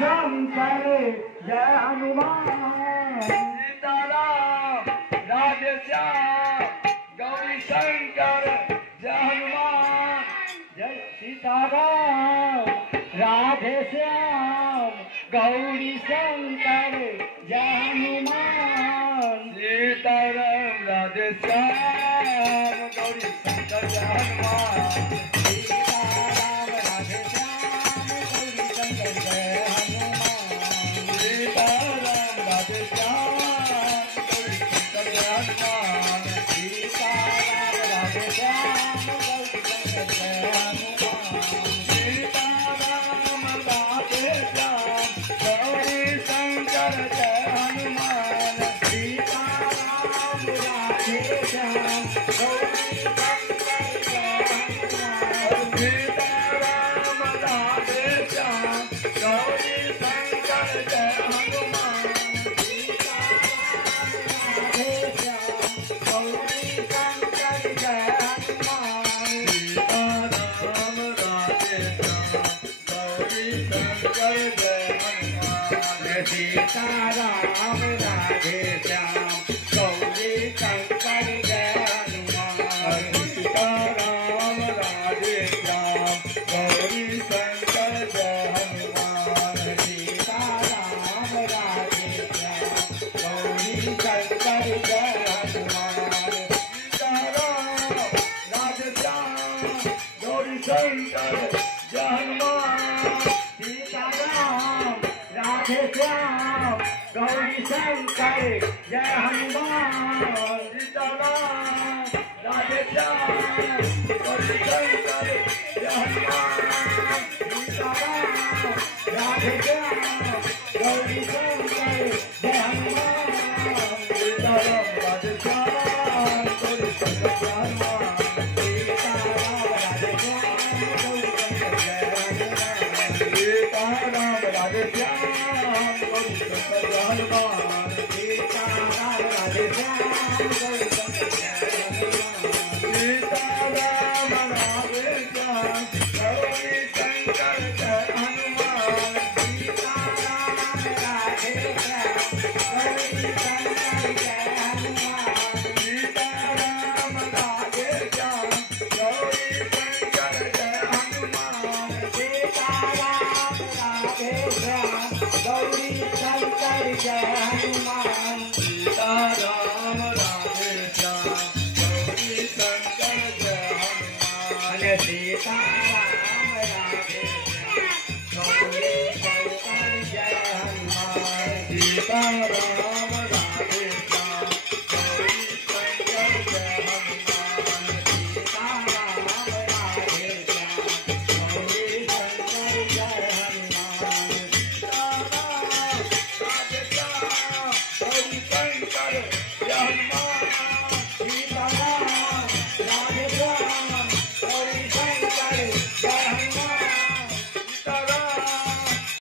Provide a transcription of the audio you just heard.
Shankar Jai Hanuman. Sitaram Radhe Shyam Gauri Shankar Jai Hanuman. Jai Sitaram Radhe Shyam Gauri Shankar Jai Hanuman. Sitaram Radhe Shyam Gauri Shankar Jai Hanuman. Sitaram Radhe Shyam Gauri Shankar Jai Hanuman. Sitaram Radhe Shyam Gauri Shankar Jai Hanuman. Sitaram Radhe Shyam Gauri Shankar Jai Hanuman. Sitaram Radhe Shyam Gauri Shankar Jai Hanuman. Sitaram Radhe Shyam Gauri Shankar Jai Hanuman. Sitaram Radhe Shyam Gauri Shankar Jai Hanuman. Radhe Shyam Gauri Shankar Jai Hanuman. Sitaram Radhe Shyam Gauri Shankar Jai Hanuman. Sitaram Radhe Shyam Gauri Shankar Jai Hanuman. Sitaram Radhe Shyam Gauri Shankar Jai Hanuman. Sitaram Radhe Shyam Gauri Shankar Jai Hanuman. Sitaram Radhe Shyam Gauri Shankar Jai Hanuman. Sitaram Radhe Shyam Gauri Shankar Jai Hanuman. Sitaram Radhe Shyam Gauri Shankar Jai Hanuman. Sitaram Radhe Shyam Gauri Shankar Jai Hanuman. Sitaram Radhe Shyam Gauri Shankar Jai Hanuman. Sitaram Radhe Shyam Gauri Shankar Jai Hanuman. Sitaram Radhe Shyam Gauri Shankar Jai Hanuman. Sitaram Radhe Shyam Gauri Shankar Jai Hanuman. Sitaram Radhe Shyam Gauri Shankar Jai Hanuman. Sitaram Radhe Shyam Gauri Shankar Jai Hanuman. Sitaram Radhe Shyam Gauri Shankar Jai Hanuman. Sitaram Radhe Shyam Gauri Shankar Jai Hanuman. Sitaram Radhe Shyam Gauri Shankar Jai Hanuman. Sitaram Radhe Shyam Gauri Shankar Jai Hanuman. Sitaram